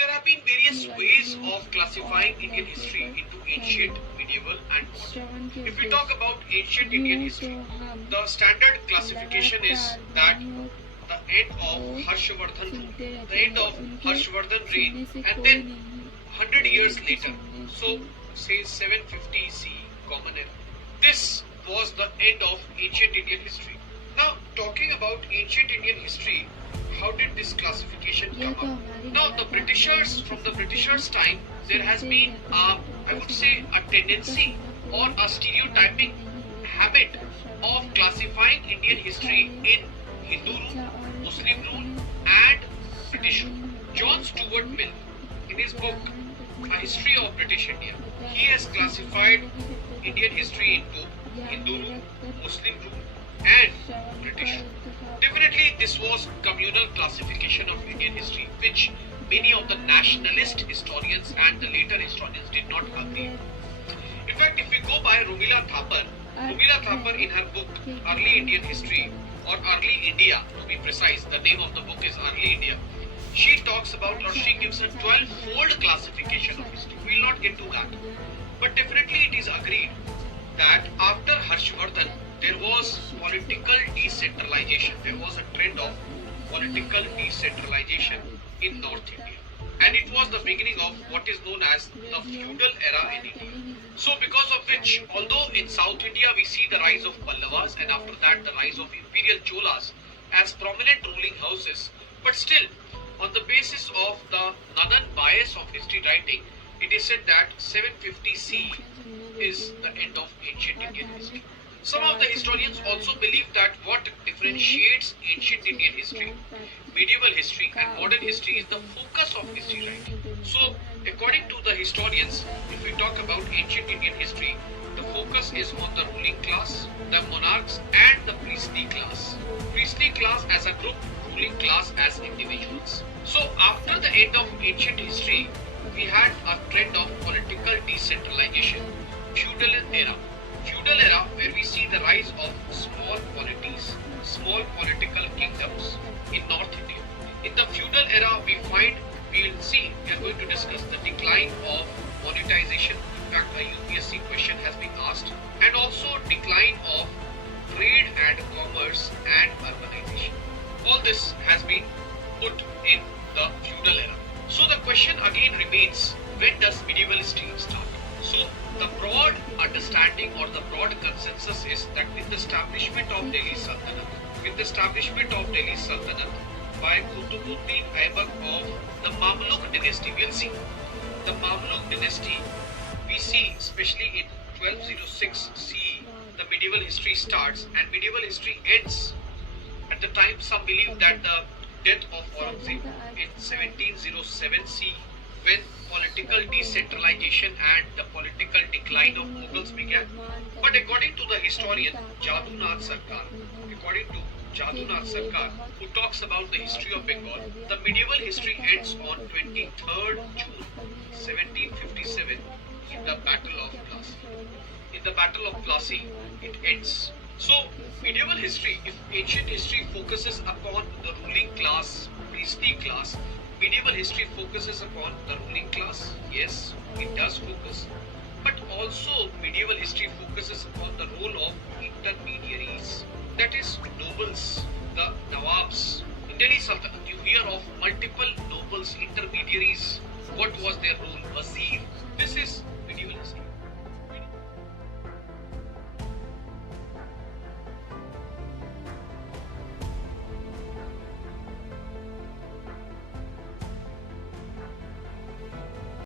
There have been various ways of classifying Indian history into ancient, medieval and modern. If we talk about ancient Indian history, the standard classification is that the end of Harshvardhan rule, the end of Harshvardhan reign, and then 100 years later, so say 750 CE, Common Era. This was the end of ancient Indian history. Now, talking about ancient Indian history, how did this classification come up? Now, from the Britishers' time, there has been, I would say, a tendency or a stereotyping habit of classifying Indian history in Hindu rule, Muslim rule, and British rule. John Stuart Mill, in his book, A History of British India, he has classified Indian history into Hindu rule, Muslim rule, and British rule. Definitely, this was communal classification of Indian history, which many of the nationalist historians and the later historians did not agree. In fact, if we go by Rumila Thapar in her book Early Indian History, or Early India to be precise, the name of the book is Early India, she talks about, or she gives a 12-fold classification of history. We will not get to that. But definitely it is agreed that after Harshvardhan, there was political decentralization. There was a trend of political decentralization in North India. And it was the beginning of what is known as the feudal era in India. So because of which, although in South India we see the rise of Pallavas and after that the rise of imperial Cholas as prominent ruling houses, but still, on the basis of the northern bias of history writing, it is said that 750 CE is the end of ancient Indian history. Some of the historians also believe that what differentiates ancient Indian history, medieval history and modern history is the focus of history writing. So, according to the historians, if we talk about ancient Indian history, the focus is on the ruling class, the monarchs and the priestly class. Priestly class as a group, ruling class as individuals. So, after the end of ancient history, we had a trend of political decentralization, feudal era. Feudal era where we see the rise of small polities, small political kingdoms in North India. In the feudal era, we are going to discuss the decline of monetization. In fact, a UPSC question has been asked, and also decline of trade and commerce and urbanization. All this has been put in the feudal era. So the question again remains, when does medieval history start? So the broad understanding or the broad consensus is that with the establishment of Delhi Sultanate, by Qutbuddin Aibak of the Mamluk dynasty, we'll see. The Mamluk dynasty, we see especially in 1206 CE, the medieval history starts and medieval history ends. At the time, some believe that the death of Aurangzeb in 1707 CE, when political decentralization and the political decline of Mughals began. But according to the historian Jadunath Sarkar, who talks about the history of Bengal, the medieval history ends on 23rd June 1757 in the Battle of Plassey. In the Battle of Plassey, it ends. So, medieval history, if ancient history focuses upon the ruling class, priestly class, medieval history focuses upon the ruling class. Yes, it does focus. But also medieval history focuses upon the role of intermediaries. That is nobles, the Nawabs. In Delhi Sultanate, you hear of multiple nobles, intermediaries. What was their role? Wazir,